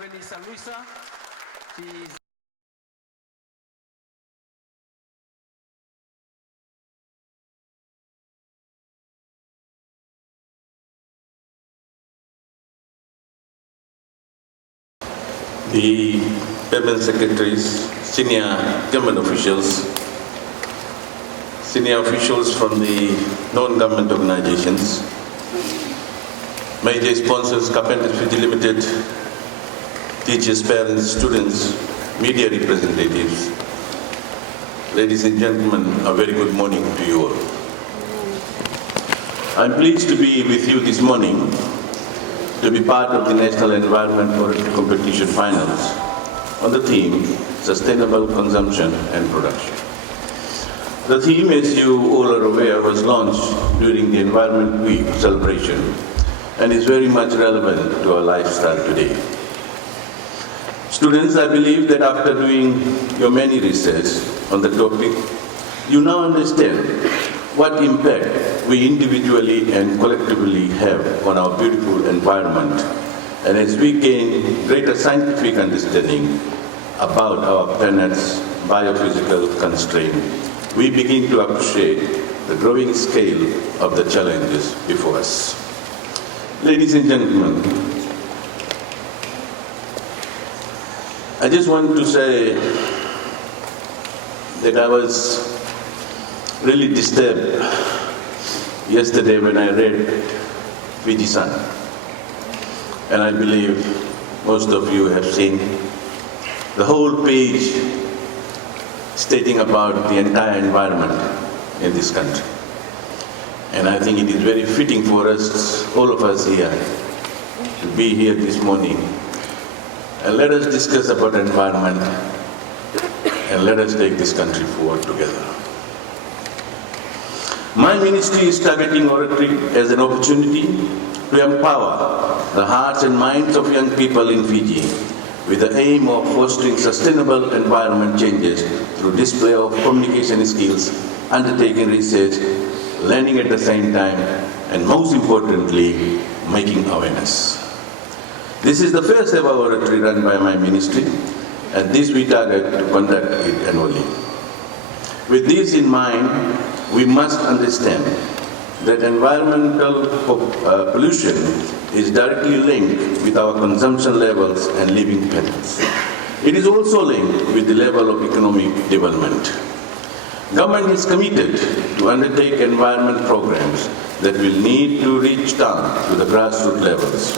Luisa. She's the permanent secretaries, senior government officials, senior officials from the non-government organizations, major sponsors, Carpenters Fiji Limited, teachers, parents, students, media representatives. Ladies and gentlemen, a very good morning to you all. I'm pleased to be with you this morning to be part of the National Environment Oratory Competition Finals on the theme Sustainable Consumption and Production. The theme, as you all are aware, was launched during the Environment Week celebration and is very much relevant to our lifestyle today. Students, I believe that after doing your many research on the topic, you now understand what impact we individually and collectively have on our beautiful environment. And as we gain greater scientific understanding about our planet's biophysical constraint, we begin to appreciate the growing scale of the challenges before us. Ladies and gentlemen, I just want to say that I was really disturbed yesterday when I read Fijian, and I believe most of you have seen the whole page stating about the entire environment in this country. And I think it is very fitting for us, all of us here, to be here this morning. And let us discuss about environment and let us take this country forward together. My ministry is targeting Oratory as an opportunity to empower the hearts and minds of young people in Fiji with the aim of fostering sustainable environment changes through display of communication skills, undertaking research, learning at the same time, and most importantly, making awareness. This is the first ever Oratory run by my ministry, and this we target to conduct it annually. With this in mind, we must understand that environmental pollution is directly linked with our consumption levels and living patterns. It is also linked with the level of economic development. Government is committed to undertake environment programs that will need to reach down to the grassroots levels,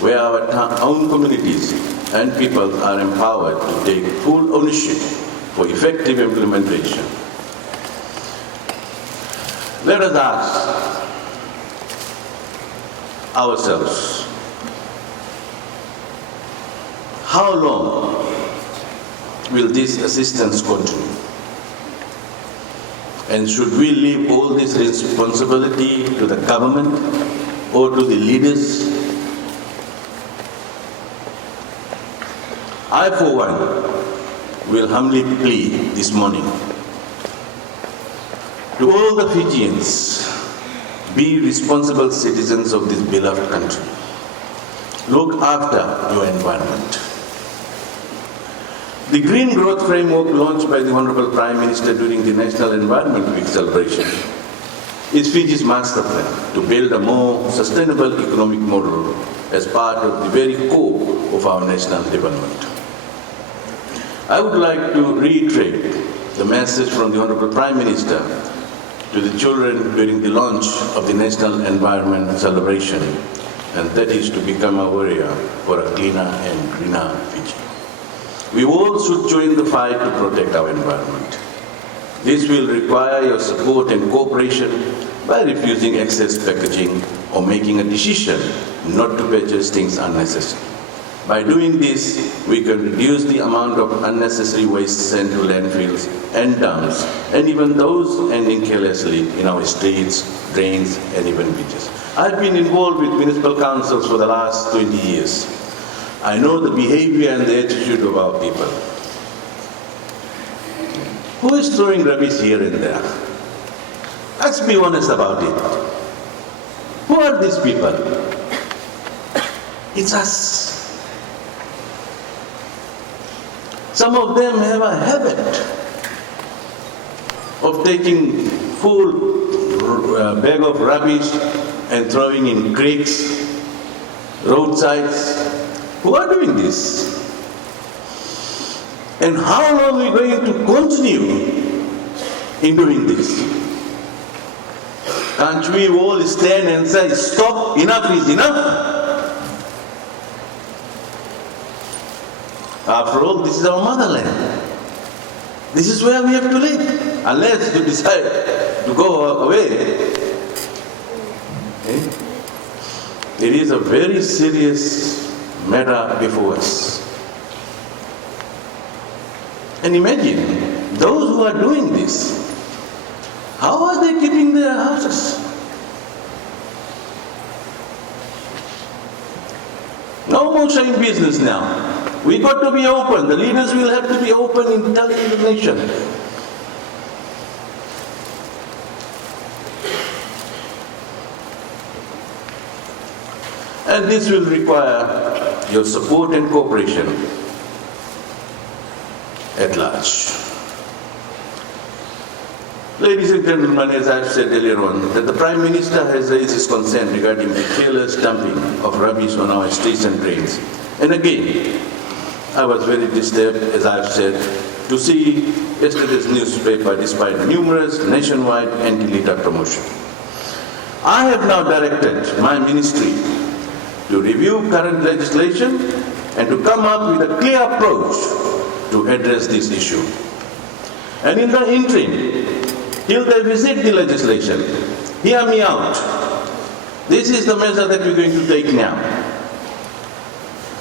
where our own communities and people are empowered to take full ownership for effective implementation. Let us ask ourselves, how long will this assistance continue? And should we leave all this responsibility to the government or to the leaders? I, for one, will humbly plead this morning to all the Fijians, be responsible citizens of this beloved country. Look after your environment. The Green Growth Framework launched by the Honorable Prime Minister during the National Environment Week celebration is Fiji's master plan to build a more sustainable economic model as part of the very core of our national development. I would like to reiterate the message from the Honorable Prime Minister to the children during the launch of the National Environment Celebration, and that is to become a warrior for a cleaner and greener Fiji. We all should join the fight to protect our environment. This will require your support and cooperation by refusing excess packaging or making a decision not to purchase things unnecessary. By doing this, we can reduce the amount of unnecessary waste sent to landfills and dumps, and even those ending carelessly in our streets, drains, and even beaches. I've been involved with municipal councils for the last 20 years. I know the behavior and the attitude of our people. Who is throwing rubbish here and there? Let's be honest about it. Who are these people? It's us. Some of them have a habit of taking full bag of rubbish and throwing in creeks, roadsides. Who are doing this? And how long are we going to continue in doing this? Can't we all stand and say, stop, enough is enough? After all, this is our motherland. This is where we have to live, unless you decide to go away. It is a very serious matter before us. And imagine, those who are doing this, how are they keeping their houses? No more showing business now. We got to be open. The leaders will have to be open in telling the nation. And this will require your support and cooperation at large. Ladies and gentlemen, as I've said earlier on, that the Prime Minister has raised his concern regarding the careless dumping of rubbish on our streets and drains. And again, I was very disturbed, as I've said, to see yesterday's newspaper despite numerous nationwide anti-litter promotion. I have now directed my ministry to review current legislation and to come up with a clear approach to address this issue. And in the interim, till they visit the legislation, hear me out. This is the measure that we're going to take now.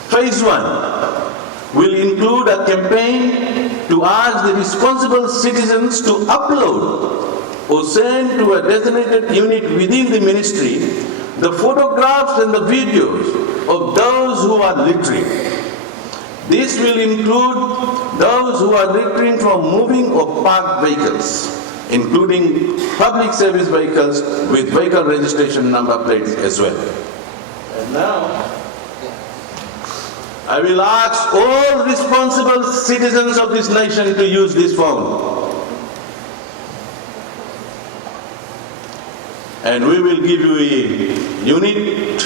Phase 1 will include a campaign to ask the responsible citizens to upload or send to a designated unit within the ministry the photographs and the videos of those who are littering. This will include those who are littering from moving or parked vehicles, including public service vehicles with vehicle registration number plates as well. And now, I will ask all responsible citizens of this nation to use this phone. And we will give you a unit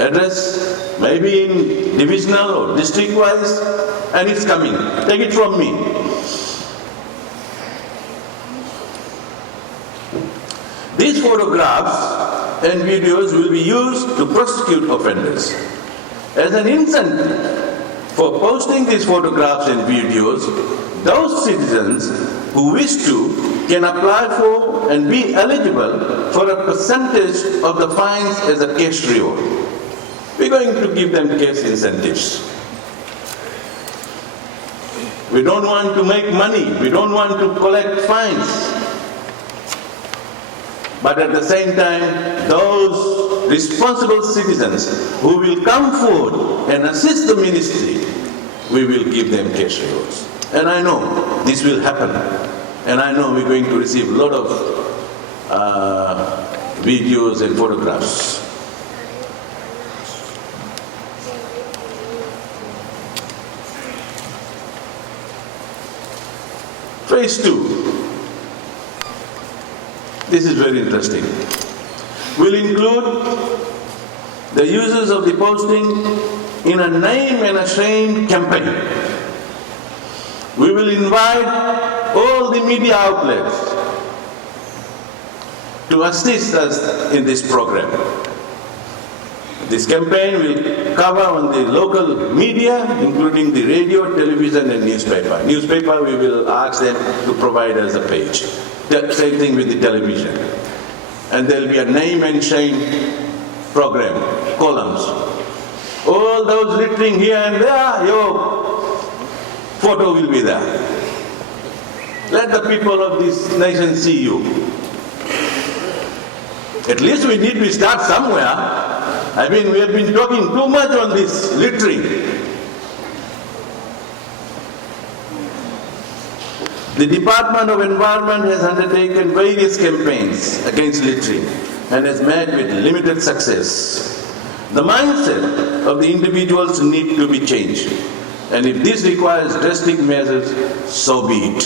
address, maybe in divisional or district-wise, and it's coming. Take it from me. These photographs and videos will be used to prosecute offenders. As an incentive for posting these photographs and videos, those citizens who wish to can apply for and be eligible for a percentage of the fines as a cash reward. We're going to give them cash incentives. We don't want to make money. We don't want to collect fines. But at the same time, those responsible citizens who will come forward and assist the ministry, we will give them cash rewards. And I know this will happen. And I know we're going to receive a lot of videos and photographs. Phase 2. This is very interesting. Will include the users of the posting in a name and a shame campaign. We will invite all the media outlets to assist us in this program. This campaign will cover on the local media, including the radio, television, and newspaper. Newspaper, we will ask them to provide us a page. The same thing with the television. And there will be a name and shame program, columns. All those littering here and there, your photo will be there. Let the people of this nation see you. At least we need to start somewhere. I mean, we have been talking too much on this littering. The Department of Environment has undertaken various campaigns against littering and has met with limited success. The mindset of the individuals need to be changed. And if this requires drastic measures, so be it.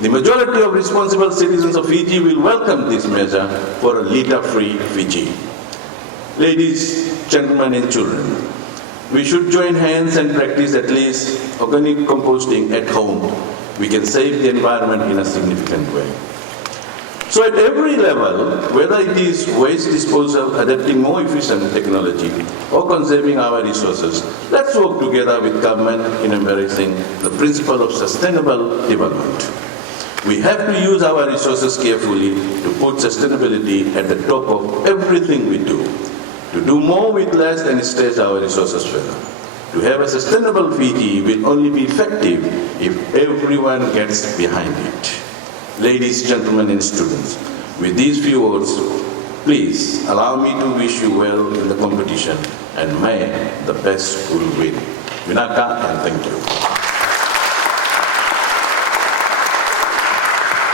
The majority of responsible citizens of Fiji will welcome this measure for a litter-free Fiji. Ladies, gentlemen and children, we should join hands and practice at least organic composting at home. We can save the environment in a significant way. So at every level, whether it is waste disposal, adapting more efficient technology, or conserving our resources, let's work together with government in embracing the principle of sustainable development. We have to use our resources carefully to put sustainability at the top of everything we do. To do more with less and stretch our resources further. To have a sustainable Fiji will only be effective if everyone gets behind it. Ladies, gentlemen, and students, with these few words, please allow me to wish you well in the competition and may the best school win. Vinaka, and thank you.